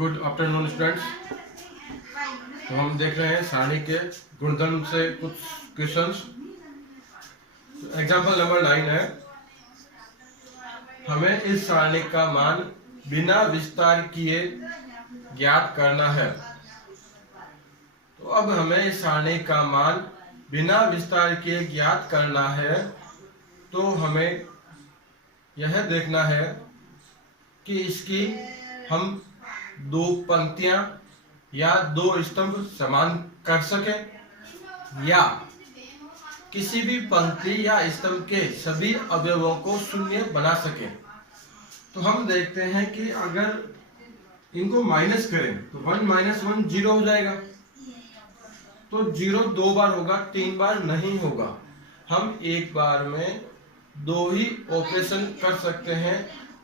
Good afternoon students. तो हम देख रहे हैं सारणी के गुणधर्म से कुछ क्वेश्चंस। एग्जाम्पल नंबर 9 है, हमें इस सारणी का मान बिना विस्तार किए ज्ञात करना है। तो अब हमें इस सारणी का मान बिना विस्तार किए ज्ञात करना है, तो हमें यह देखना है कि इसकी हम दो पंक्तियां या दो स्तंभ समान कर सके या किसी भी पंक्ति या स्तंभ के सभी अवयवों को शून्य बना सके। तो हम देखते हैं कि अगर इनको माइनस करें तो 1 - 1 0 हो जाएगा। तो 0 2 बार होगा, 3 बार नहीं होगा। हम एक बार में 2 ही ऑपरेशन कर सकते हैं,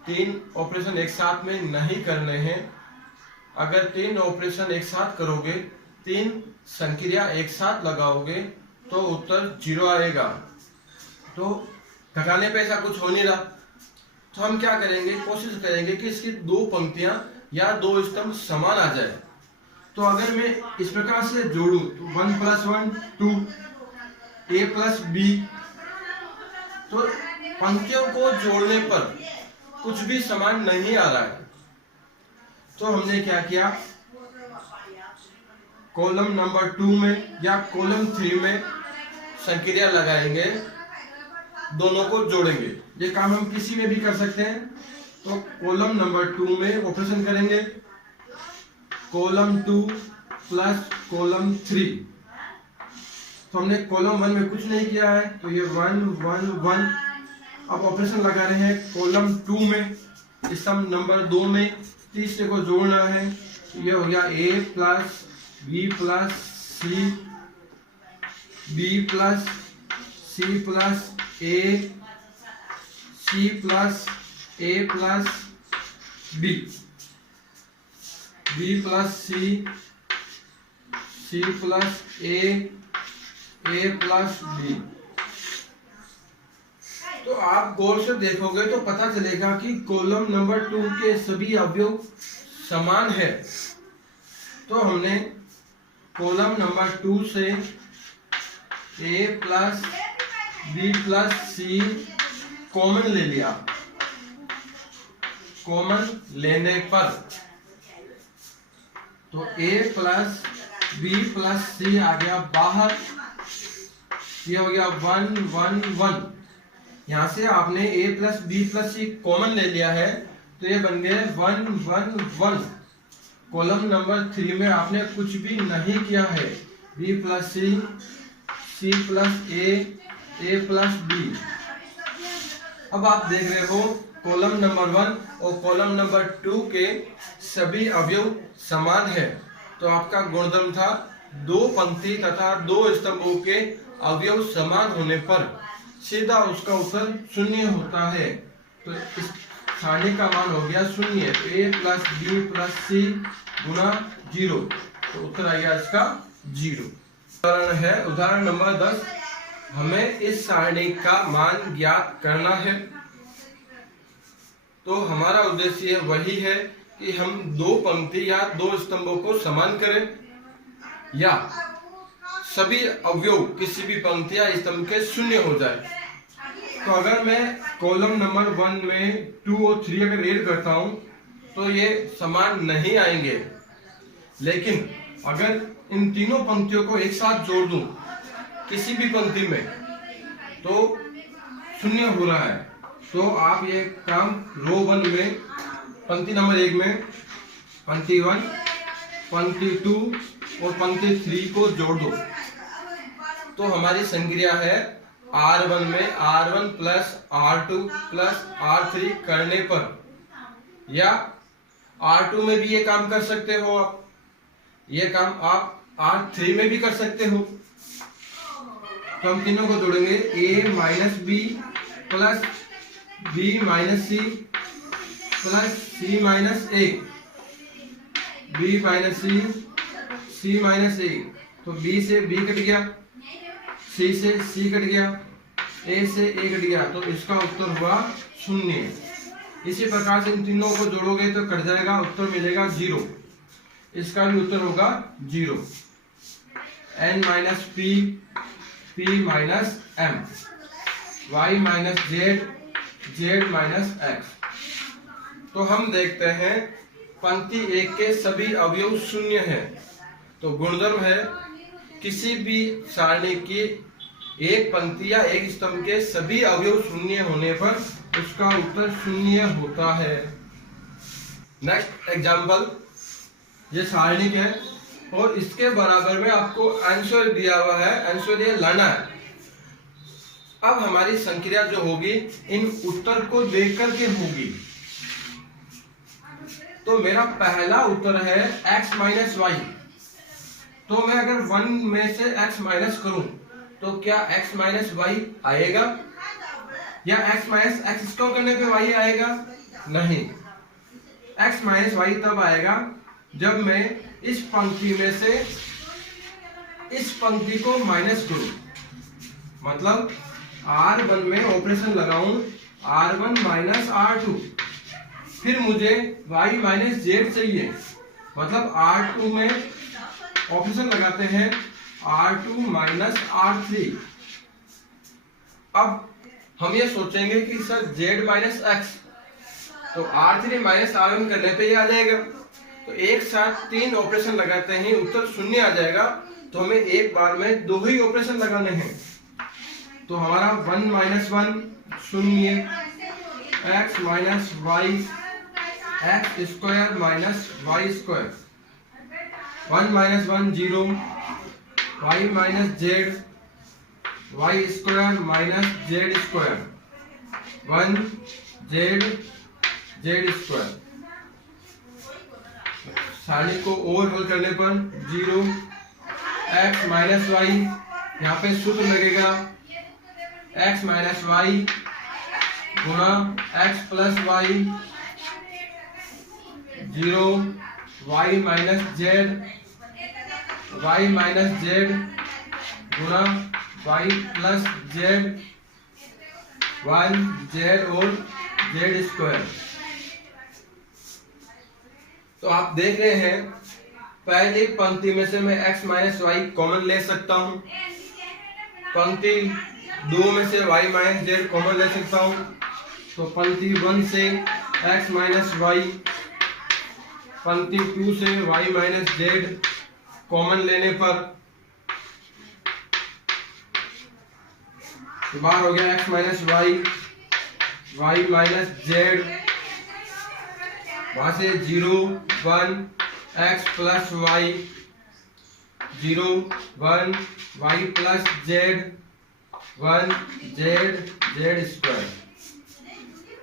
3 ऑपरेशन एक साथ में नहीं करने हैं। अगर 3 ऑपरेशन एक साथ करोगे, 3 संक्रिया एक साथ लगाओगे तो उत्तर 0 आएगा। तो घटाने पे ऐसा कुछ हो नहीं रहा, तो हम क्या करेंगे, कोशिश करेंगे कि इसकी 2 पंक्तियां या 2 स्तंभ समान आ जाए। तो अगर मैं इस प्रकार से जोड़ूं तो 1 + 1 2 a + b, तो पंक्तियों को जोड़ने पर कुछ भी समान नहीं आ रहा है। तो हमने क्या किया, कॉलम नंबर 2 में या कॉलम 3 में संक्रिया लगाएंगे, दोनों को जोड़ेंगे। ये काम हम किसी में भी कर सकते हैं। तो कॉलम नंबर 2 में ऑपरेशन करेंगे, कॉलम 2 + कॉलम 3। तो हमने कॉलम 1 में कुछ नहीं किया है, तो ये 1 1 1। अब ऑपरेशन लगा रहे हैं कॉलम 2 में, स्तंभ नंबर 2 में तीसरे को जोड़ना है। ये हो गया a + b + c, b + c + a, c + a + b, b + c, c + a, a + b। तो आप गौर से देखोगे तो पता चलेगा कि कॉलम नंबर 2 के सभी अवयव समान है। तो हमने कॉलम नंबर 2 से a + b + c कॉमन ले लिया। कॉमन लेने पर तो a + b + c आ गया बाहर, ये हो गया 1 1 1। यहाँ से आपने a + b + c कॉमन ले लिया है, तो ये बन गए 1 1 1। कॉलम नंबर 3 में आपने कुछ भी नहीं किया है, b + c, c + a, a + b। अब आप देख रहे हो कॉलम नंबर 1 और कॉलम नंबर 2 के सभी अवयव समान है। तो आपका गुणधर्म था 2 पंक्ति तथा 2 स्तंभों के अवयव समान होने पर सीधा उसका उत्तर 0 होता है। तो इस सारणी का मान हो गया 0। a + b + c × 0, तो उत्तर आ गया इसका 0। उदाहरण है, उदाहरण नंबर 10, हमें इस सारणी का मान ज्ञात करना है। तो हमारा उद्देश्य वही है कि हम 2 पंक्ति या 2 स्तंभों को समान करें या सभी अवयव किसी भी पंक्ति या स्तंभ के 0 हो जाए। तो अगर मैं कॉलम नंबर 1 में 2 और 3 अगर ऐड करता हूं तो ये समान नहीं आएंगे, लेकिन अगर इन तीनों पंक्तियों को एक साथ जोड़ दूं किसी भी पंक्ति में तो 0 हो रहा है। तो आप ये काम रो 1 में पंक्ति नंबर 1 में पंक्ति 1, पंक्ति 2 और पंक्ति 3 को जोड़ दो। तो हमारी संक्रिया है R1 में R1 + R2 + R3 करने पर, या R2 में भी ये काम कर सकते हो आप, ये काम आप R3 में भी कर सकते हो। तो हम तीनों को जोड़ेंगे, a - b + b - c + c - a, b - c, c - a। तो b से b कट गया, c से c कट गया, a से a कट गया, तो इसका उत्तर हुआ 0। इसी प्रकार से इन तीनों को जोड़ोगे तो कट जाएगा, उत्तर मिलेगा 0। इसका भी उत्तर होगा 0। n minus P, p minus m, y minus Z, z minus x। तो हम देखते हैं पंक्ति एक के सभी अवयव शून्य है। तो गुणधर्म है किसी भी सारणी की एक पंक्ति या एक स्तंभ के सभी अवयव शून्य होने पर उसका उत्तर शून्य होता है। नेक्स्ट एग्जांपल, ये सारणी है और इसके बराबर में आपको आंसर दिया हुआ है, आंसर ये लाना है। अब हमारी संक्रिया जो होगी इन उत्तर को देख करके होगी। तो मेरा पहला उत्तर है x माइनस वाई। तो मैं अगर 1 में से x माइनस करूं तो क्या x माइनस वाई आएगा या x माइनस एक्स स्क्वायर करने पे y आएगा? नहीं, x माइनस वाई तब आएगा जब मैं इस पंक्ति में से इस पंक्ति को माइनस करूं। मतलब R1 में ऑपरेशन लगाऊं R1 माइनस R2, फिर मुझे y माइनस जेड चाहिए। मतलब R2 में ऑपरेशन लगाते हैं R2 माइनस R3। अब हम ये सोचेंगे कि सर z माइनस एक्स, तो R3 माइनस R1 करने पे ये आ जाएगा। तो एक साथ 3 ऑपरेशन लगाते हैं उत्तर शून्य आ जाएगा। तो हमें एक बार में 2 ही ऑपरेशन लगाने हैं। तो हमारा 1 माइनस 1 शून्य, x minus Y, X square minus Y square, 1 minus 1 0, y minus Z, Y square minus Z square, 1 Z Z square. सारणी को और हल करने पर 0, x माइनस वाई, यहाँ पे सूत्र लगेगा x माइनस वाई गुणा x plus Y, 0 y minus Z, y minus Z गुणा y प्लस जेड, 1 जेड और जेड स्क्वायर। तो आप देख रहे हैं पहली पंक्ति में से मैं x माइनस वाई कॉमन ले सकता हूं, पंक्ति 2 में से y माइनस जेड कॉमन ले सकता हूं। तो पंक्ति 1 से x माइनस वाई, पंक्ति 2 से y माइनस जेड कॉमन लेने पर तो बाहर हो गया x minus Y, y minus Z, वहां से 0 1 x plus Y, 0 1 y plus Z, 1 Z Z square.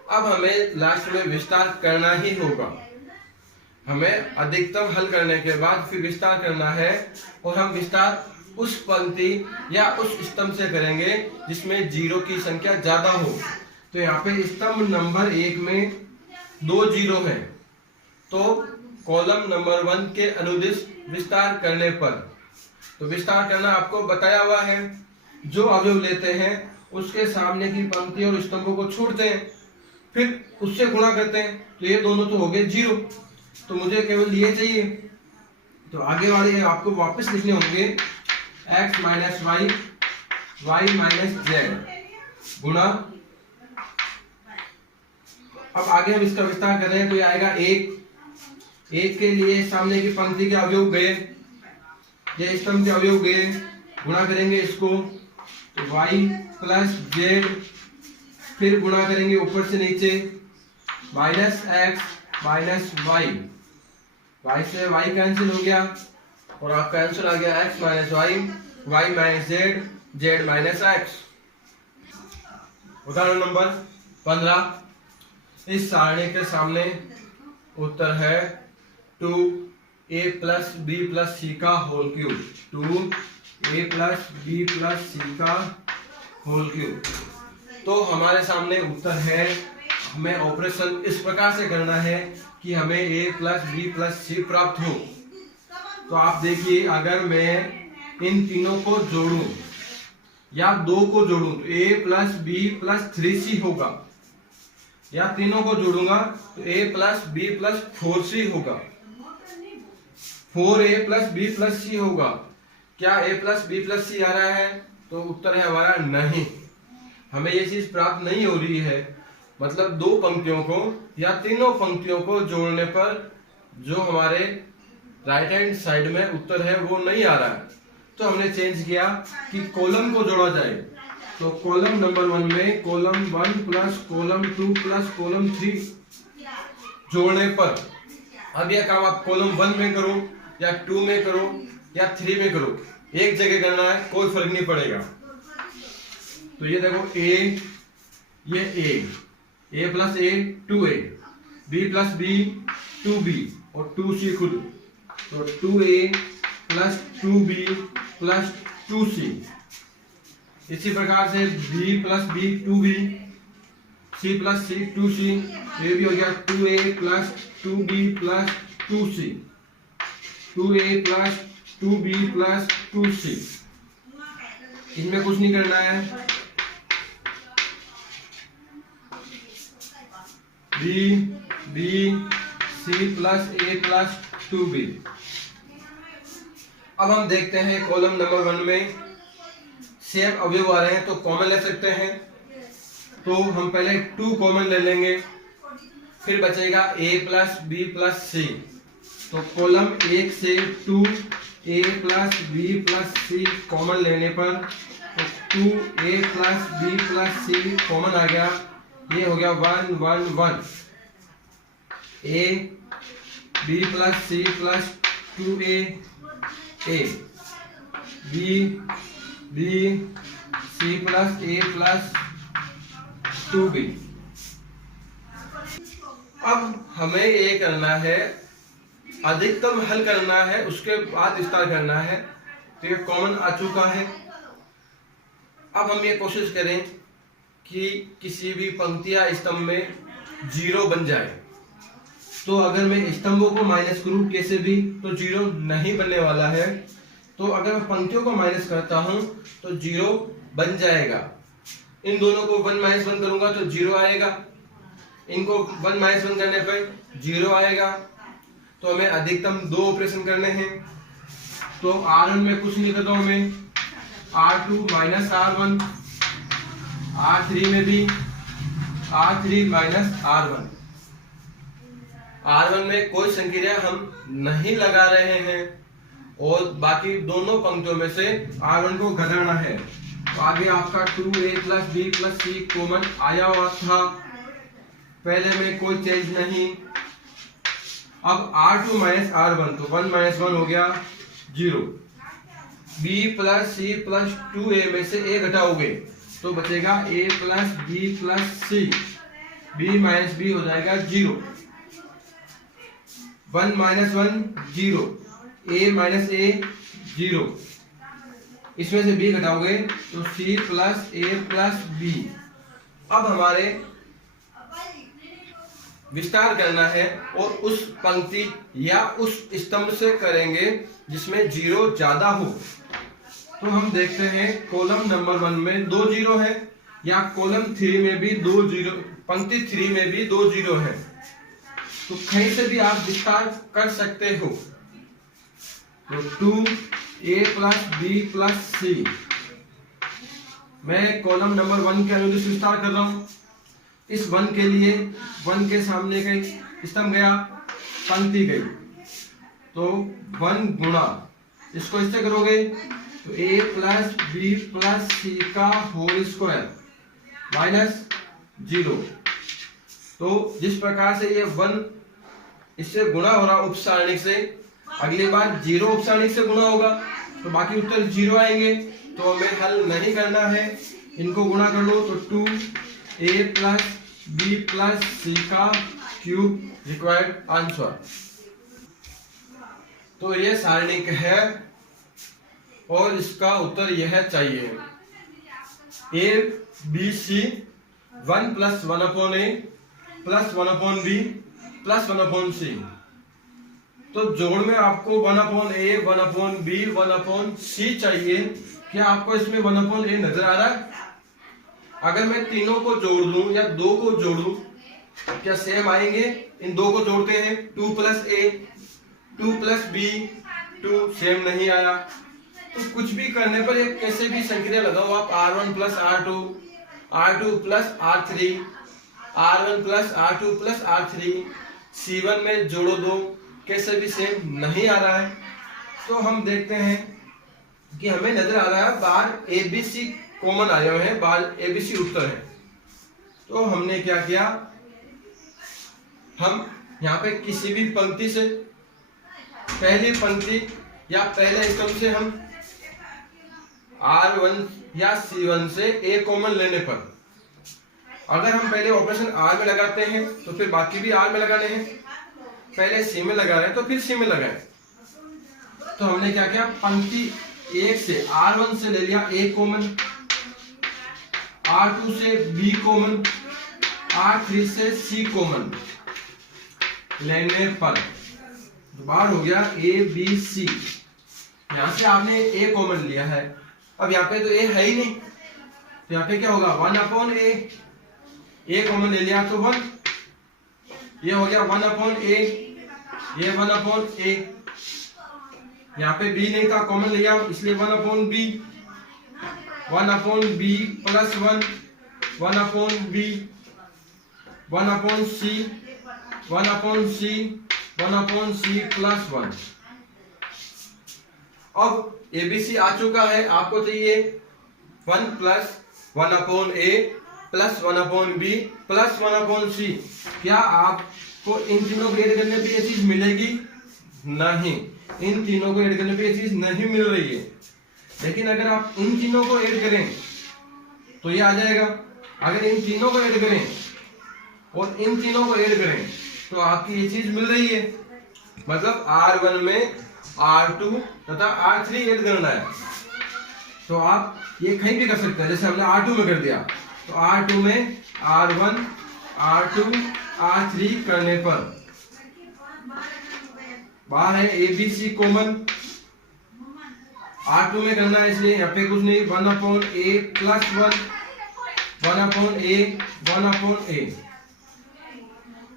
अब हमें लास्ट में विस्तार करना ही होगा। हमें अधिकतम हल करने के बाद फिर विस्तार करना है और हम विस्तार उस पंक्ति या उस स्तंभ से करेंगे जिसमें 0 की संख्या ज्यादा हो। तो यहाँ पे स्तंभ नंबर 1 में 2 0 है, तो कॉलम नंबर 1 के अनुदिश विस्तार करने पर, तो विस्तार करना आपको बताया हुआ है। जो अवयव लेते हैं उसके सामने की पंक्ति और स्तंभों को छोड़ते हैं, फिर उससे गुणा करते हैं। तो ये दोनों तो हो गए 0, तो मुझे केवल ये चाहिए। तो आगे वाले आपको वापस लिखने होंगे x minus Y, y minus Z गुणा, अब आगे हम इसका विस्तार कर रहे हैं। तो ये आएगा 1 के लिए सामने की पंक्ति के अवयव गए, ये स्तंभ के अवयव गए, गुणा करेंगे इसको तो y प्लस जेड, फिर गुणा करेंगे ऊपर से नीचे minus X minus Y, Y से वाई कैंसिल हो गया और आपका आंसर आ गया x minus Y, Y minus Z, Z minus X. उदाहरण नंबर 15, इस सारणी के सामने उत्तर है 2a plus b plus c का whole cube, 2a plus b plus c का होल क्यूब। तो हमारे सामने उत्तर है। हमें ऑपरेशन इस प्रकार से करना है कि हमें a plus b plus c प्राप्त हो। तो आप देखिए, अगर मैं इन तीनों को जोड़ूं या 2 को जोड़ूं तो a plus b plus 3c होगा, या तीनों को जोड़ूंगा तो a plus b plus 4c होगा। 4a प्लस बी प्लस सी होगा। क्या a प्लस बी प्लस सी आ रहा है? तो उत्तर है हमारा नहीं। हमें ये चीज प्राप्त नहीं हो रही है। मतलब दो पंक्तियों को या तीनों पंक्तियों को जोड़ने पर जो हमारे राइट हैंड साइड में उत्तर है वो नहीं आ रहा है। तो हमने चेंज किया कि कॉलम को जोड़ा जाए। तो कॉलम नंबर 1 में column 1 plus column 2 plus column 3 जोड़ने पर, अब यह काम आप कॉलम 1 में करो या 2 में करो या 3 में करो, एक जगह करना है, कोई फर्क नहीं पड़ेगा। तो ये देखो ये a plus a 2a, b plus b 2b और 2c खुद, तो 2a plus 2b plus 2c। इसी प्रकार से b plus b 2b, c plus c 2c, ये भी हो गया 2a plus 2b plus 2c, 2a plus 2b plus 2c। इनमें कुछ नहीं करना है। b c plus a plus 2b। अब हम देखते हैं कॉलम नंबर 1 में सेम अवयव आ रहे हैं तो कॉमन ले सकते हैं। तो हम पहले 2 कॉमन ले लेंगे, फिर बचेगा a plus b plus c। तो कॉलम 1 से 2a plus b plus c common लेने पर तो 2a plus b plus c common आ गया। ये हो गया 1 1 1। a b plus c plus 2a a, b c plus a plus 2b। अब हमें ये करना है, अधिकतम हल करना है, उसके बाद विस्तार करना है। तो ये कॉमन आ चुका है। अब हम ये कोशिश करें कि किसी भी पंक्ति या स्तंभ में 0 बन जाए। तो अगर मैं स्तंभों को माइनस करूं कैसे भी तो 0 नहीं बनने वाला है। तो अगर मैं पंक्तियों को माइनस करता हूं तो 0 बन जाएगा। इन दोनों को 1 माइनस 1 करूंगा तो 0 आएगा, इनको 1 माइनस 1 करने पर 0 आएगा। तो हमें अधिकतम 2 ऑपरेशन करने हैं। तो R1 में कुछ नहीं करता हूं मैं, R2 माइनस R1, R3 में भी R3 माइनस R1। R1 में कोई संक्रिया हम नहीं लगा रहे हैं और बाकी दोनों पंक्तियों में से R1 को घटाना है। तो आगे आपका 2a plus b plus c common आया हुआ था, पहले में कोई चेंज नहीं। अब R2 माइनस R1 तो 1 माइनस 1 हो गया 0। b plus c plus 2a में से a घटाओगे तो बचेगा a plus b plus c, b minus b हो जाएगा 0। 1 माइनस 1 0, a माइनस a 0, इसमें से b घटाओगे तो c plus a plus b। अब हमारे विस्तार करना है और उस पंक्ति या उस स्तंभ से करेंगे जिसमें 0 ज्यादा हो। तो हम देखते हैं कॉलम नंबर 1 में 2 0 है या कॉलम 3 में भी 2 0, पंक्ति 3 में भी 2 0 है। तो कहीं से भी आप विस्तार कर सकते हो। तो 2a plus b plus c, मैं कॉलम नंबर 1 के अनुदिश विस्तार कर रहा हूं। इस 1 के लिए 1 के सामने गई स्तंभ गया, पंक्ति गई, तो 1 गुणा इसको इससे करोगे तो a plus b plus c का होल स्क्वायर माइनस 0। तो जिस प्रकार से ये 1 इससे गुणा हो रहा उपसारणिक से, अगली बार 0 उपसारणिक से गुणा होगा तो बाकी उत्तर 0 आएंगे। तो हमें हल नहीं करना है, इनको गुणा कर लो तो 2a plus b plus c का क्यूब रिक्वायर्ड आंसर। तो ये सारणिक है और इसका उत्तर यह चाहिए a b c 1 plus 1 upon a plus 1 upon b plus 1 upon c। तो जोड़ में आपको 1 upon a 1 upon b 1 upon c चाहिए। क्या आपको इसमें 1 अपॉन a नजर आ रहा है? अगर मैं तीनों को जोड़ दूं या 2 को जोड़ूं क्या सेम आएंगे? इन 2 को जोड़ते हैं, 2 plus a 2 plus b 2 same नहीं आया, तो कुछ भी करने पर एक कैसे भी संक्रिया लगाओ आप, R1 plus R2, R2 plus R3, R1 plus R2 plus R3, C1 में जोड़ो दो, कैसे भी सेम नहीं आ रहा है। तो हम देखते हैं कि हमें नजर आ रहा है बार ABC कॉमन आए हुए हैं, बार ABC उत्तर है। तो हमने क्या किया, हम यहाँ पे किसी भी पंक्ति से, पहली पंक्ति या पहले स्तंभ से हम R1 या C1 से A कॉमन लेने पर, अगर हम पहले ऑपरेशन R में लगाते हैं तो फिर बाकी भी R में लगाने हैं, पहले C में लगा रहे हैं तो फिर C में लगाएं। तो हमने क्या किया, पंक्ति 1 से R1 से ले लिया A कॉमन, R2 से B कॉमन, R3 से C कॉमन लेने पर बार हो गया ABC। यहां से आपने A कॉमन लिया है, अब यहाँ पे तो A है ही नहीं, तो यहाँ पे क्या होगा 1/A, A कॉमन ले लिया तो 1, ये हो गया 1/A, ये 1/A, यहाँ पे B नहीं था, कॉमन लिया इसलिए 1/B, 1/B plus 1, 1/B, 1/C, 1/C, 1/C plus 1। अब ABC आ चुका है, आपको चाहिए 1 plus 1/A plus 1/B plus 1/C। क्या आपको इन तीनों को ऐड करने पे ये चीज मिलेगी? नहीं, इन तीनों को ऐड करने पे ये चीज नहीं मिल रही है। लेकिन अगर आप इन तीनों को ऐड करें तो ये आ जाएगा। अगर इन तीनों को ऐड करें और इन तीनों को ऐड करें तो आपकी ये चीज मिल रही है। मतलब R1 में R2 तथा R3 ऐड करना है, तो आप ये कहीं भी कर सकते हैं। जैसे हमने R2 में कर दिया, तो R2 में R1, R2, R3 करने पर बाहर है ABC कॉमन, R2 में करना है इसलिए यहाँ पे कुछ नहीं, 1/A प्लस 1, 1/A, 1/A,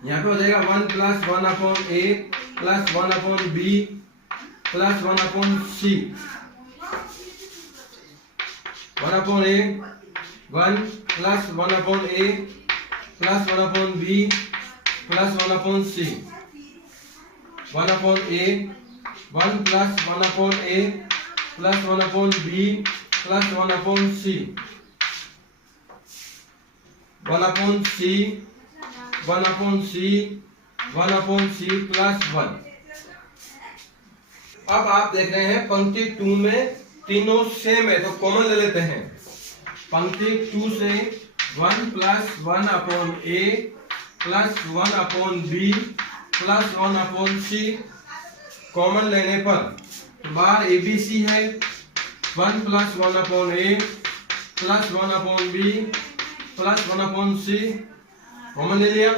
यहाँ पे हो जाएगा 1 plus 1/A plus 1/B plus 1/C, 1/A, 1 plus 1/A plus 1/B plus 1/C, 1/A, 1 plus 1/A plus 1/B plus 1/C, 1/C, 1/C, 1/C plus 1। अब आप देख रहे हैं पंक्ति 2 में तीनों सेम है, तो कॉमन ले लेते हैं। पंक्ति 2 से 1 plus 1/A plus 1/B plus 1/C common लेने पर बार ABC है, 1 plus 1/A plus 1/B plus 1/C common ले लिया।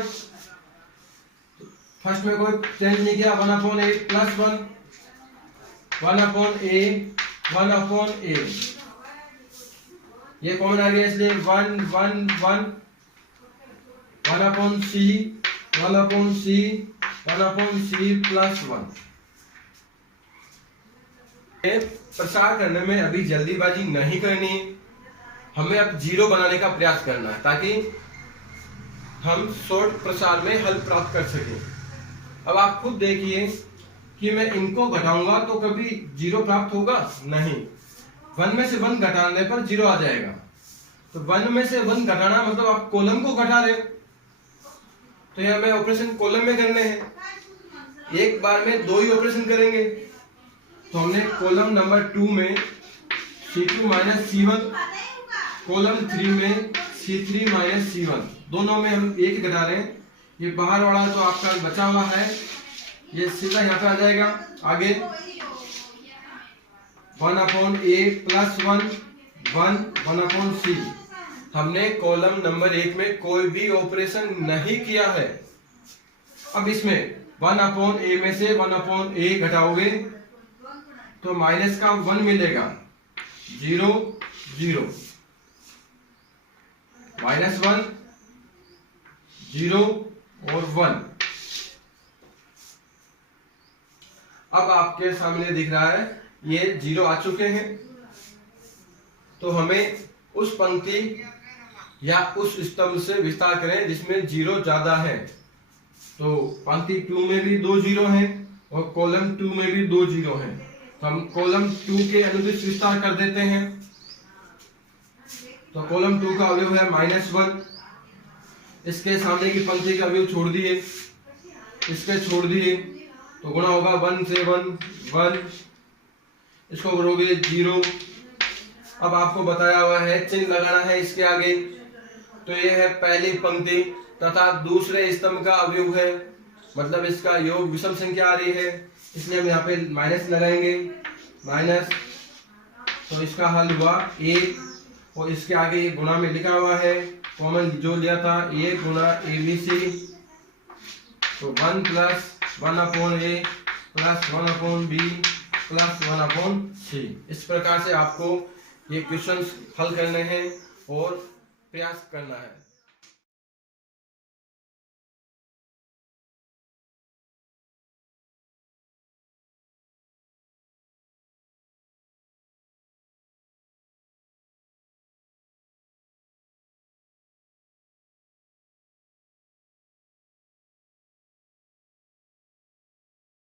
फर्स्ट में कोई चेंज नहीं किया, 1/A प्लस 1, 1/A, 1/A, ये कॉमन आ गया इसलिए 1, 1, 1, 1/C, 1/C, 1/C प्लस 1। प्रसार करने में अभी जल्दीबाजी नहीं करनी, हमें अब 0 बनाने का प्रयास करना है ताकि हम शॉर्ट प्रसार में हल प्राप्त कर सकें। अब आप खुद देखिए कि मैं इनको घटाऊंगा तो कभी 0 प्राप्त होगा नहीं। 1 में से 1 घटाने पर 0 आ जाएगा। तो 1 में से 1 घटाना मतलब आप कॉलम को घटा रहे हो, तो यहाँ में ऑपरेशन कॉलम में करने हैं, एक बार में 2 ही ऑपरेशन करेंगे। तो हमने कॉलम नंबर 2 में C2 माइनस C1, कॉलम 3 में C3 माइनस C1, दोनों में हम एक घटा रहे हैं। ये बाहर वाला तो आपका बचा हुआ है, ये सीधा यहाँ पे आ जाएगा। आगे 1/A प्लस 1, 1/C। हमने कॉलम नंबर 1 में कोई भी ऑपरेशन नहीं किया है। अब इसमें 1/A में से 1/A घटाओगे तो माइनस का 1 मिलेगा, 0, 0, -1, 0 और 1। अब आपके सामने दिख रहा है ये 0 आ चुके हैं, तो हमें उस पंक्ति या उस स्तंभ से विस्तार करें जिसमें 0 ज्यादा है। तो पंक्ति 2 में भी 2 0 हैं और कॉलम 2 में भी 2 0 हैं, तो हम कॉलम 2 के अनुदिश विस्तार कर देते हैं। तो कॉलम 2 का अवयव है -1, इसके सामने की पंक्ति का अवयव छोड़ दिए, इसके छोड़ दिए, तो गुणा होगा 1 से 1, इसको करोगे 0। अब आपको बताया हुआ है चिन्ह लगाना है इसके आगे, तो यह है पहली पंक्ति तथा दूसरे स्तंभ का अवयव है, मतलब इसका योग विषम संख्या आ रही है, इसलिए हम यहाँ पे माइनस लगाएंगे, माइनस। तो इसका हल हुआ 1, और इसके आगे ये गुणा में लिखा हुआ है, कॉमन जो लिया था a गुणा ABC, तो 1 plus 1/a plus 1/b plus 1/c। इस प्रकार से आपको ये क्वेश्चंस हल करने हैं और प्रयास करना है।